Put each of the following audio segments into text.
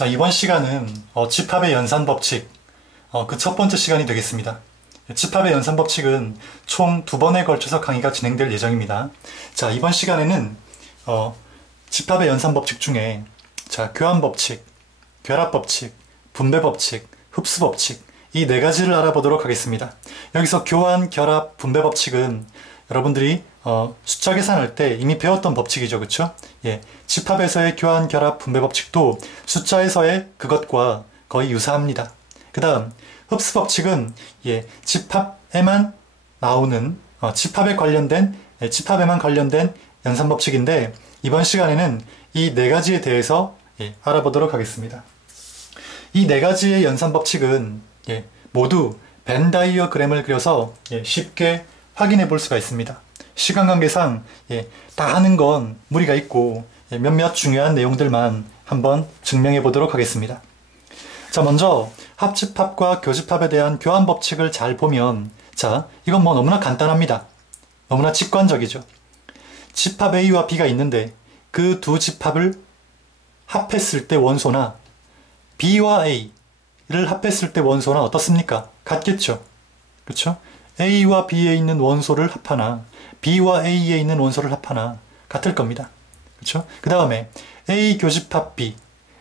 자, 이번 시간은 집합의 연산 법칙, 그 첫 번째 시간이 되겠습니다. 집합의 연산 법칙은 총 2번에 걸쳐서 강의가 진행될 예정입니다. 자, 이번 시간에는 집합의 연산 법칙 중에 교환 법칙, 결합 법칙, 분배 법칙, 흡수 법칙, 이 4가지를 알아보도록 하겠습니다. 여기서 교환, 결합, 분배 법칙은 여러분들이 숫자 계산할 때 이미 배웠던 법칙이죠. 그쵸? 예, 집합에서의 교환, 결합, 분배 법칙도 숫자에서의 그것과 거의 유사합니다. 그 다음 흡수 법칙은 집합에만 나오는 집합에만 관련된 연산 법칙인데, 이번 시간에는 이 4가지에 대해서 알아보도록 하겠습니다. 이 4가지의 연산 법칙은 모두 벤 다이어그램을 그려서 쉽게 확인해 볼 수가 있습니다. 시간 관계상 다 하는 건 무리가 있고 몇몇 중요한 내용들만 한번 증명해 보도록 하겠습니다. 자, 먼저 합집합과 교집합에 대한 교환 법칙을 잘 보면, 이건 너무나 간단합니다. 너무나 직관적이죠. 집합 A와 B가 있는데 그 두 집합을 합했을 때 원소나 B와 A를 합했을 때 원소나 어떻습니까? 같겠죠. 그렇죠? A와 B에 있는 원소를 합하나 B와 A에 있는 원소를 합하나 같을 겁니다. 그렇죠? 그 다음에 A 교집합 B,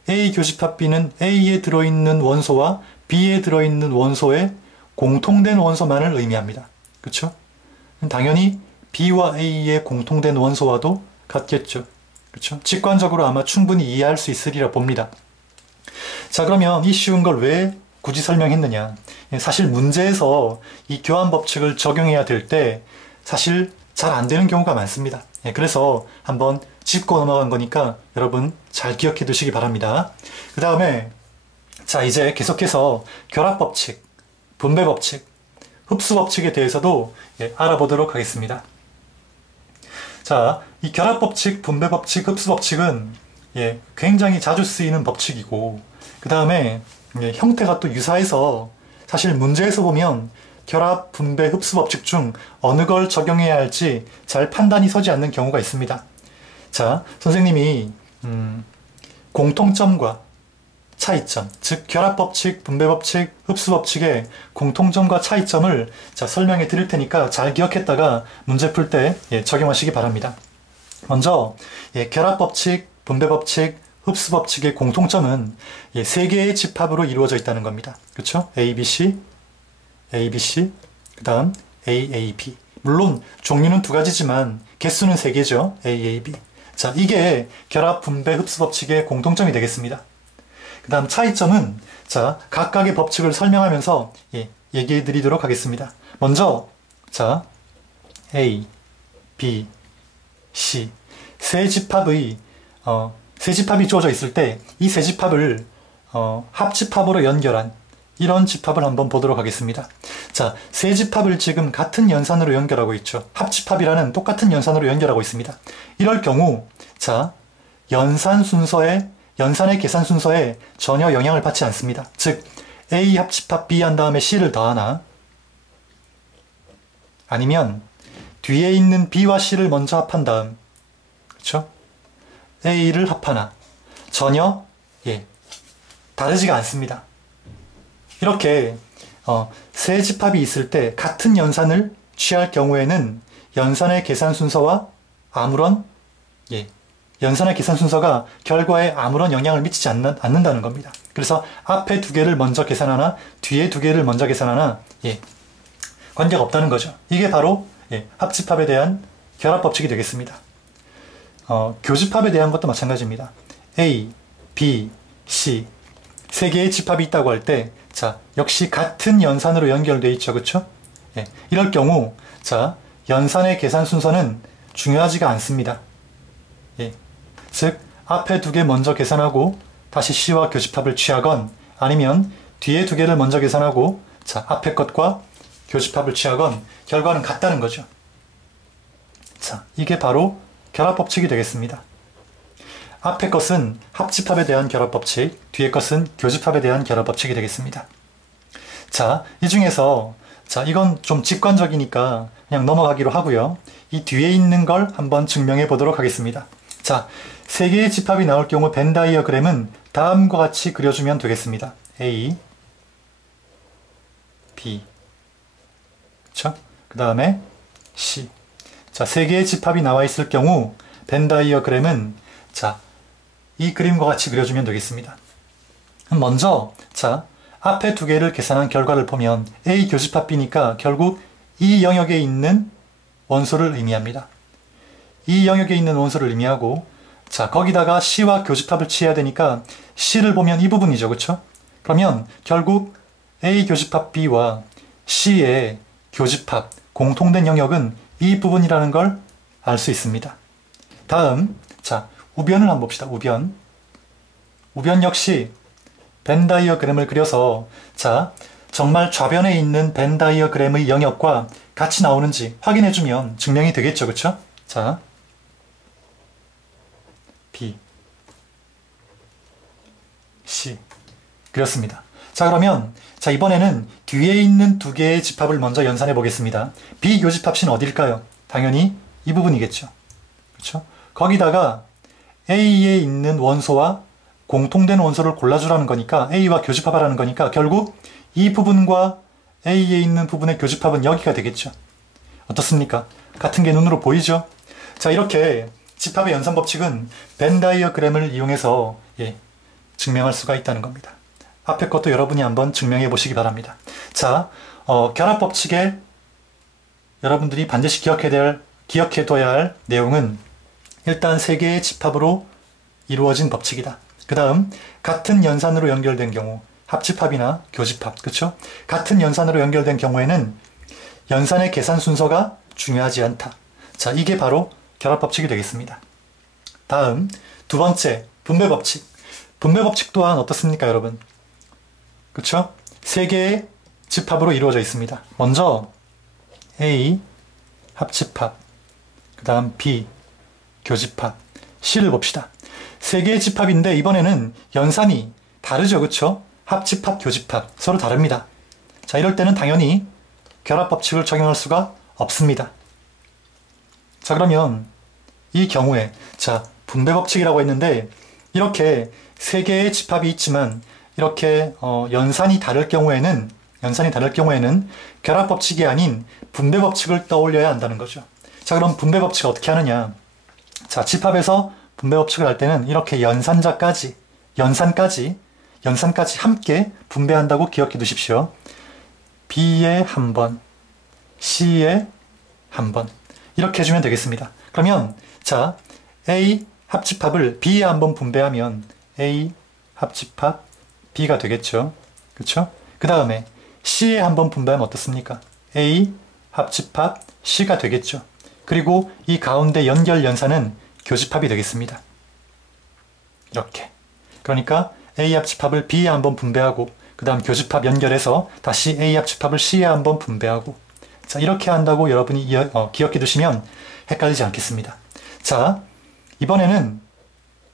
A 교집합 B는 A에 들어있는 원소와 B에 들어있는 원소의 공통된 원소만을 의미합니다. 그렇죠? 당연히 B와 A의 공통된 원소와도 같겠죠. 그렇죠? 직관적으로 아마 충분히 이해할 수 있으리라 봅니다. 자, 그러면 이 쉬운 걸 왜 굳이 설명했느냐? 사실 문제에서 이 교환 법칙을 적용해야 될 때 사실 잘 안 되는 경우가 많습니다. 그래서 한번 짚고 넘어간 거니까 여러분 잘 기억해 두시기 바랍니다. 그 다음에 이제 계속해서 결합 법칙, 분배 법칙, 흡수 법칙에 대해서도 알아보도록 하겠습니다. 자, 이 결합 법칙, 분배 법칙, 흡수 법칙은 굉장히 자주 쓰이는 법칙이고, 그 다음에 형태가 또 유사해서 사실 문제에서 보면 결합, 분배, 흡수 법칙 중 어느 걸 적용해야 할지 잘 판단이 서지 않는 경우가 있습니다. 자, 선생님이 공통점과 차이점, 즉 결합 법칙, 분배 법칙, 흡수 법칙의 공통점과 차이점을 설명해 드릴 테니까 잘 기억했다가 문제 풀 때 적용하시기 바랍니다. 먼저 결합 법칙, 분배 법칙, 흡수 법칙의 공통점은 3개의 집합으로 이루어져 있다는 겁니다. 그렇죠? ABC, ABC, 그 다음 AAB. 물론 종류는 2가지지만 개수는 3개죠. AAB. 자, 이게 결합, 분배, 흡수 법칙의 공통점이 되겠습니다. 그 다음 차이점은 각각의 법칙을 설명하면서 얘기해 드리도록 하겠습니다. 먼저 A, B, C 세 집합이 주어져 있을 때 이 세 집합을 합집합으로 연결한 이런 집합을 한번 보도록 하겠습니다. 자, 세 집합을 지금 같은 연산으로 연결하고 있죠. 합집합이라는 똑같은 연산으로 연결하고 있습니다. 이럴 경우 연산의 계산 순서에 전혀 영향을 받지 않습니다. 즉 A 합집합 B 한 다음에 C를 더하나, 아니면 뒤에 있는 B와 C를 먼저 합한 다음 그렇죠? A를 합하나 전혀 다르지가 않습니다. 이렇게 세 집합이 있을 때 같은 연산을 취할 경우에는 연산의 계산 순서와 연산의 계산 순서가 결과에 아무런 영향을 미치지 않는다는 겁니다. 그래서 앞에 2개를 먼저 계산하나 뒤에 2개를 먼저 계산하나 관계가 없다는 거죠. 이게 바로 합집합에 대한 결합 법칙이 되겠습니다. 교집합에 대한 것도 마찬가지입니다. A, B, C 3개의 집합이 있다고 할 때 역시 같은 연산으로 연결되어 있죠. 그렇죠? 이럴 경우 연산의 계산 순서는 중요하지가 않습니다. 즉 앞에 2개 먼저 계산하고 다시 C와 교집합을 취하건, 아니면 뒤에 2개를 먼저 계산하고 앞에 것과 교집합을 취하건 결과는 같다는 거죠. 이게 바로 결합 법칙이 되겠습니다. 앞에 것은 합집합에 대한 결합 법칙, 뒤에 것은 교집합에 대한 결합 법칙이 되겠습니다. 이 중에서 이건 좀 직관적이니까 그냥 넘어가기로 하고요. 이 뒤에 있는 걸 한번 증명해 보도록 하겠습니다. 세 개의 집합이 나올 경우 벤 다이어그램은 다음과 같이 그려주면 되겠습니다. A, B, 그쵸? 그 다음에 C. 자, 세 개의 집합이 나와 있을 경우 벤 다이어그램은 자, 이 그림과 같이 그려주면 되겠습니다. 먼저 자, 앞에 두 개를 계산한 결과를 보면 A 교집합 B니까 결국 이 영역에 있는 원소를 의미합니다. 이 영역에 있는 원소를 의미하고 자, 거기다가 C와 교집합을 취해야 되니까 C를 보면 이 부분이죠. 그쵸? 그러면 결국 A 교집합 B와 C의 교집합, 공통된 영역은 이 부분이라는 걸 알 수 있습니다. 다음, 자, 우변을 한번 봅시다. 우변. 우변 역시 벤 다이어그램을 그려서 자, 정말 좌변에 있는 벤 다이어그램의 영역과 같이 나오는지 확인해주면 증명이 되겠죠. 그쵸? 자, B, C 그렸습니다. 자, 그러면 자, 이번에는 뒤에 있는 두 개의 집합을 먼저 연산해 보겠습니다. B 교집합 C는 어딜까요? 당연히 이 부분이겠죠. 그렇죠? 거기다가 A에 있는 원소와 공통된 원소를 골라주라는 거니까 A와 교집합하라는 거니까 결국 이 부분과 A에 있는 부분의 교집합은 여기가 되겠죠. 어떻습니까? 같은 게 눈으로 보이죠? 자, 이렇게 집합의 연산 법칙은 벤 다이어그램을 이용해서 증명할 수가 있다는 겁니다. 앞에 것도 여러분이 한번 증명해 보시기 바랍니다. 자, 결합 법칙에 여러분들이 반드시 기억해둬야 할 내용은 일단 세 개의 집합으로 이루어진 법칙이다. 그 다음 같은 연산으로 연결된 경우 합집합이나 교집합, 그렇죠? 같은 연산으로 연결된 경우에는 연산의 계산 순서가 중요하지 않다. 자, 이게 바로 결합 법칙이 되겠습니다. 다음 두 번째 분배 법칙. 분배 법칙 또한 어떻습니까, 여러분? 그렇죠? 세 개의 집합으로 이루어져 있습니다. 먼저 A 합집합, 그 다음 B 교집합, C를 봅시다. 세 개의 집합인데 이번에는 연산이 다르죠. 그렇죠? 합집합, 교집합 서로 다릅니다. 자, 이럴 때는 당연히 결합 법칙을 적용할 수가 없습니다. 자, 그러면 이 경우에 자, 분배 법칙이라고 했는데 이렇게 세 개의 집합이 있지만 이렇게 연산이 다를 경우에는 결합 법칙이 아닌 분배 법칙을 떠올려야 한다는 거죠. 자, 그럼 분배 법칙 어떻게 하느냐? 자, 집합에서 분배 법칙을 할 때는 이렇게 연산까지 함께 분배한다고 기억해 두십시오. B에 한 번, C에 한 번 이렇게 해주면 되겠습니다. 그러면 자, A 합집합을 B에 한 번 분배하면 A 합집합 B가 되겠죠. 그렇죠? 그 다음에 C에 한 번 분배하면 어떻습니까? A 합집합 C가 되겠죠. 그리고 이 가운데 연결 연산은 교집합이 되겠습니다. 이렇게. 그러니까 A 합집합을 B에 한번 분배하고 그 다음 교집합 연결해서 다시 A 합집합을 C에 한번 분배하고 자, 이렇게 한다고 여러분이 기억해 두시면 헷갈리지 않겠습니다. 자, 이번에는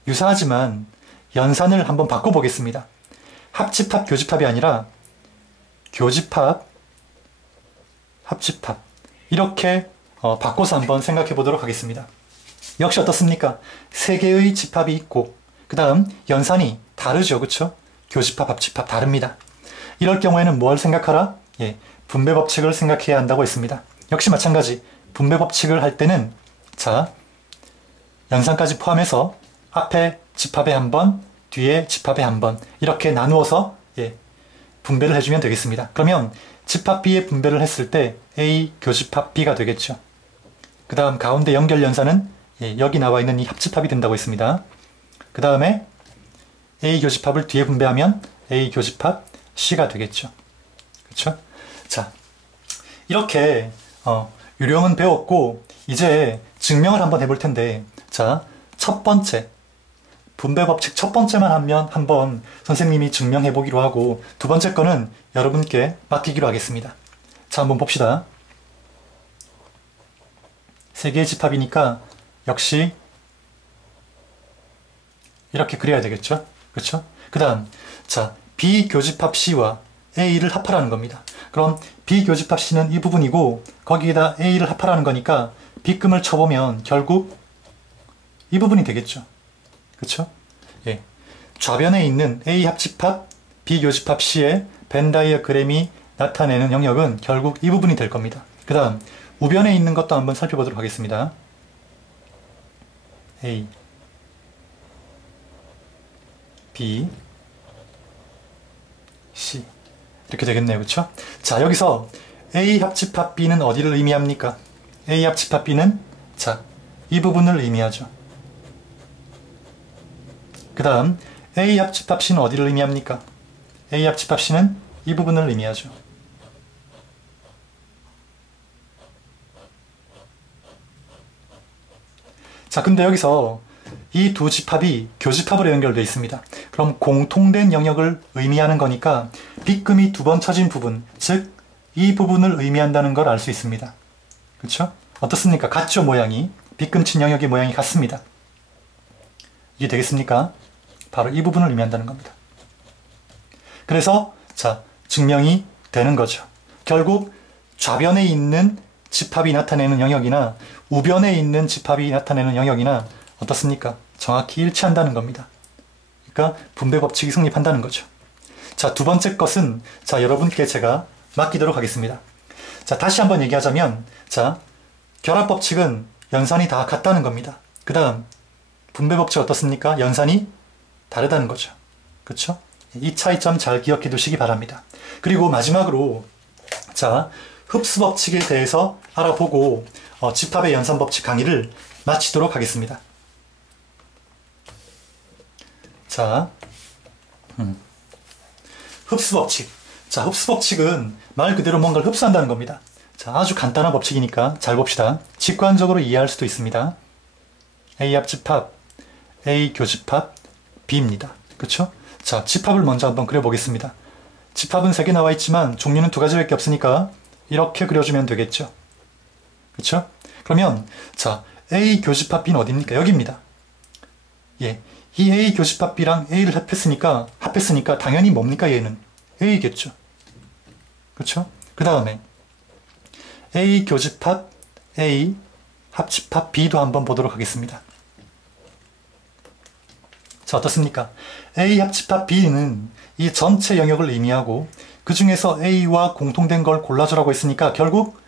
유사하지만 연산을 한번 바꿔보겠습니다. 합집합, 교집합이 아니라 교집합, 합집합 이렇게 바꿔서 한번 생각해 보도록 하겠습니다. 역시 어떻습니까? 세 개의 집합이 있고 그 다음 연산이 다르죠. 그쵸? 교집합, 합집합 다릅니다. 이럴 경우에는 뭘 생각하라? 분배 법칙을 생각해야 한다고 했습니다. 역시 마찬가지 분배 법칙을 할 때는 자, 연산까지 포함해서 앞에 집합에 한 번, 뒤에 집합에 한 번 이렇게 나누어서 분배를 해주면 되겠습니다. 그러면 집합 B에 분배를 했을 때 A 교집합 B가 되겠죠. 그 다음 가운데 연결 연산은 여기 나와 있는 이 합집합이 된다고 했습니다. 그 다음에 A 교집합을 뒤에 분배하면 A 교집합 C가 되겠죠. 그렇죠? 자, 이렇게 유령은 배웠고 이제 증명을 한번 해볼 텐데 자, 첫 번째 분배 법칙 첫 번째만 하면 한번 선생님이 증명해 보기로 하고 두 번째 거는 여러분께 맡기기로 하겠습니다. 자, 한번 봅시다. 세 개의 집합이니까 역시 이렇게 그려야 되겠죠? 그렇죠? 그 다음 자, B 교집합 C와 A를 합하라는 겁니다. 그럼 B 교집합 C는 이 부분이고 거기에다 A를 합하라는 거니까 B금을 쳐보면 결국 이 부분이 되겠죠. 그렇죠? 예. 좌변에 있는 A 합집합, B 교집합 C의 벤 다이어그램이 나타내는 영역은 결국 이 부분이 될 겁니다. 그 다음 우변에 있는 것도 한번 살펴보도록 하겠습니다. A, B, C 이렇게 되겠네요. 그쵸? 자, 여기서 A 합집합 B는 어디를 의미합니까? A 합집합 B는 자, 이 부분을 의미하죠. 그 다음 A 합집합 C는 어디를 의미합니까? A 합집합 C는 이 부분을 의미하죠. 자, 근데 여기서 이 두 집합이 교집합으로 연결되어 있습니다. 그럼 공통된 영역을 의미하는 거니까 빗금이 두 번 쳐진 부분, 즉 이 부분을 의미한다는 걸 알 수 있습니다. 그렇죠? 어떻습니까? 같죠, 모양이. 빗금 친 영역의 모양이 같습니다. 이게 되겠습니까? 바로 이 부분을 의미한다는 겁니다. 그래서 자, 증명이 되는 거죠. 결국 좌변에 있는 집합이 나타내는 영역이나 우변에 있는 집합이 나타내는 영역이나 어떻습니까? 정확히 일치한다는 겁니다. 그러니까 분배 법칙이 성립한다는 거죠. 자, 두 번째 것은 자, 여러분께 제가 맡기도록 하겠습니다. 자, 다시 한번 얘기하자면 자, 결합 법칙은 연산이 다 같다는 겁니다. 그 다음 분배 법칙 어떻습니까? 연산이 다르다는 거죠. 그렇죠? 이 차이점 잘 기억해 두시기 바랍니다. 그리고 마지막으로 자, 흡수 법칙에 대해서 알아보고 집합의 연산 법칙 강의를 마치도록 하겠습니다. 자, 흡수 법칙. 자, 흡수 법칙은 말 그대로 뭔가를 흡수한다는 겁니다. 자, 아주 간단한 법칙이니까 잘 봅시다. 직관적으로 이해할 수도 있습니다. A 합집합, A 교집합, B입니다. 그쵸? 자, 집합을 먼저 한번 그려보겠습니다. 집합은 3개 나와 있지만 종류는 2가지밖에 없으니까 이렇게 그려주면 되겠죠. 그쵸? 그러면 자, A 교집합 B는 어디입니까? 여기입니다. 예, 이 A 교집합 B랑 A를 합했으니까 당연히 뭡니까? 얘는 A겠죠. 그쵸? 그 다음에 A 교집합 A 합집합 B도 한번 보도록 하겠습니다. 자, 어떻습니까? A 합집합 B는 이 전체 영역을 의미하고 그 중에서 A와 공통된 걸 골라주라고 했으니까 결국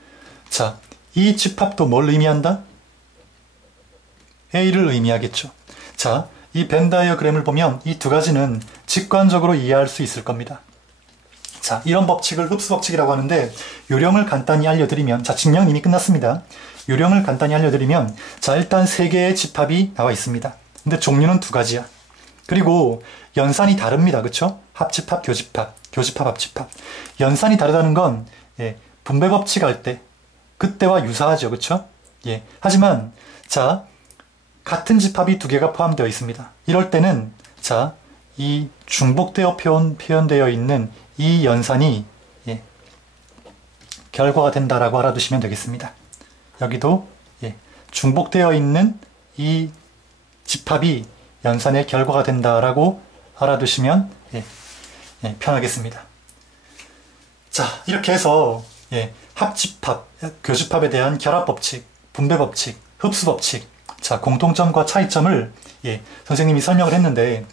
자, 이 집합도 뭘 의미한다? A를 의미하겠죠. 자, 이 벤 다이어그램을 보면 이 두 가지는 직관적으로 이해할 수 있을 겁니다. 자, 이런 법칙을 흡수 법칙이라고 하는데 요령을 간단히 알려드리면 자, 증명은 이미 끝났습니다. 요령을 간단히 알려드리면 자, 일단 3개의 집합이 나와 있습니다. 근데 종류는 2가지야. 그리고 연산이 다릅니다. 그쵸? 합집합, 교집합, 교집합, 합집합. 연산이 다르다는 건 예, 분배 법칙 할 때 그때와 유사하죠. 그쵸? 예. 하지만 자, 같은 집합이 2개가 포함되어 있습니다. 이럴 때는 자, 이 중복되어 표현되어 있는 이 연산이 예, 결과가 된다라고 알아두시면 되겠습니다. 여기도 예, 중복되어 있는 이 집합이 연산의 결과가 된다라고 알아두시면 예, 예, 편하겠습니다. 자, 이렇게 해서 예, 합집합, 교집합에 대한 결합법칙, 분배법칙, 흡수법칙, 자, 공통점과 차이점을 예, 선생님이 설명을 했는데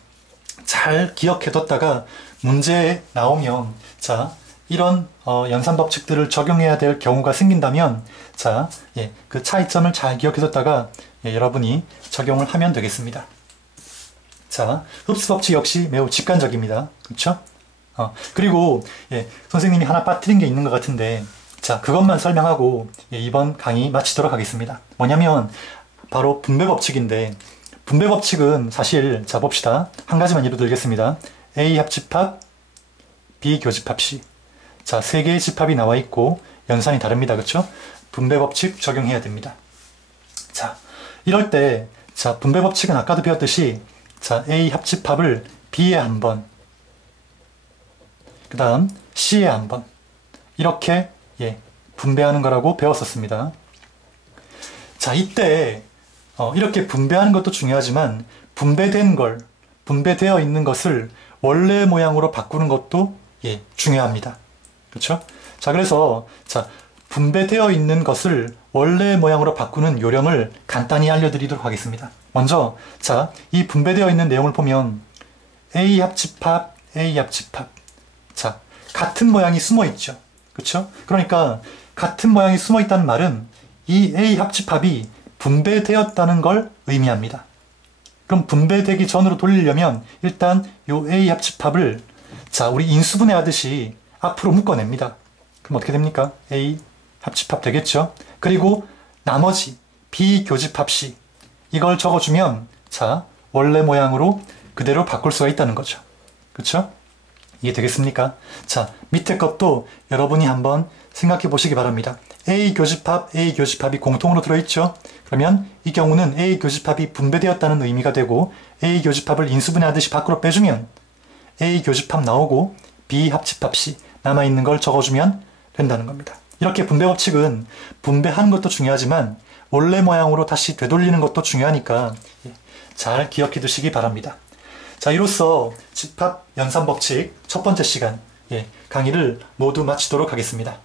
잘 기억해뒀다가 문제에 나오면 자, 이런 연산법칙들을 적용해야 될 경우가 생긴다면 자, 예, 그 차이점을 잘 기억해뒀다가 예, 여러분이 적용을 하면 되겠습니다. 자, 흡수법칙 역시 매우 직관적입니다. 그렇죠? 그리고 예, 선생님이 하나 빠뜨린 게 있는 것 같은데 자, 그것만 설명하고 예, 이번 강의 마치도록 하겠습니다. 뭐냐면 바로 분배법칙인데 분배법칙은 사실 자, 봅시다. 한 가지만 예로 들겠습니다. A 합집합, B 교집합 C. 자, 3개의 집합이 나와 있고 연산이 다릅니다. 그렇죠? 분배법칙 적용해야 됩니다. 자, 이럴 때 자, 분배법칙은 아까도 배웠듯이 자, A 합집합을 B에 한 번, 그 다음 C에 한 번 이렇게 예, 분배하는 거라고 배웠었습니다. 자, 이때 이렇게 분배하는 것도 중요하지만 분배된 걸, 분배되어 있는 것을 원래 모양으로 바꾸는 것도 예, 중요합니다. 그렇죠? 자, 그래서 자, 분배되어 있는 것을 원래 모양으로 바꾸는 요령을 간단히 알려드리도록 하겠습니다. 먼저 자, 이 분배되어 있는 내용을 보면 A 합집합, A 합집합. 자, 같은 모양이 숨어 있죠. 그쵸? 그러니까 같은 모양이 숨어 있다는 말은 이 A 합집합이 분배되었다는 걸 의미합니다. 그럼 분배되기 전으로 돌리려면 일단 요 A 합집합을 자, 우리 인수분해 하듯이 앞으로 묶어냅니다. 그럼 어떻게 됩니까? A 합집합 되겠죠? 그리고 나머지 B 교집합 C 이걸 적어주면 자, 원래 모양으로 그대로 바꿀 수가 있다는 거죠. 그쵸? 이해 되겠습니까? 자, 밑에 것도 여러분이 한번 생각해 보시기 바랍니다. A 교집합, A 교집합이 공통으로 들어있죠? 그러면 이 경우는 A 교집합이 분배되었다는 의미가 되고 A 교집합을 인수분해하듯이 밖으로 빼주면 A 교집합 나오고 B 합집합 C 남아있는 걸 적어주면 된다는 겁니다. 이렇게 분배 법칙은 분배하는 것도 중요하지만 원래 모양으로 다시 되돌리는 것도 중요하니까 잘 기억해 두시기 바랍니다. 자, 이로써 집합 연산 법칙 첫 번째 시간 강의를 모두 마치도록 하겠습니다.